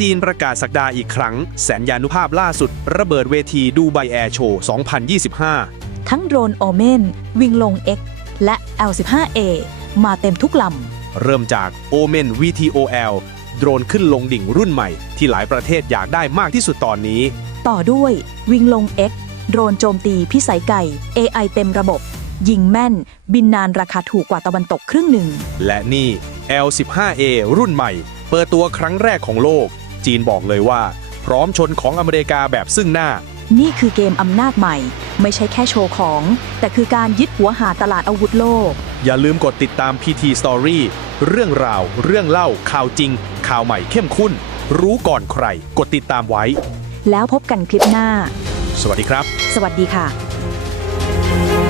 จีนประกาศสักดาอีกครั้ง แสนยานุภาพล่าสุด ระเบิดเวทีดูไบแอร์โชว์ 2025 ทั้งโดรนโอเมนวิงลง X และ L15A มาเต็มทุกลเริ่มจาก Omen VTOL โดรนขึ้นลงดิ่งรุ่นใหม่ ที่หลายประเทศอยากได้มากที่สุดตอนนี้ำต่อด้วยวิงลง X โดรนโจมตีพิสัยไก่ AI เต็มระบบ ยิงแม่น บินนานราคาถูกกว่าตะวันตกครึ่งหนึ่ง และนี่ L15A รุ่นใหม่ เปิดตัวครั้งแรกของโลก จีนบอกเลยว่า พร้อมชนของอเมริกาแบบซึ่งหน้า นี่คือเกมอำนาจใหม่ ไม่ใช่แค่โชว์ของ แต่คือการยึดหัวหาตลาดอาวุธโลก อย่าลืมกดติดตาม PT Story เรื่องราว เรื่องเล่า ข่าวจริง ข่าวใหม่เข้มข้น รู้ก่อนใคร กดติดตามไว้ แล้วพบกันคลิปหน้า สวัสดีครับ สวัสดีค่ะ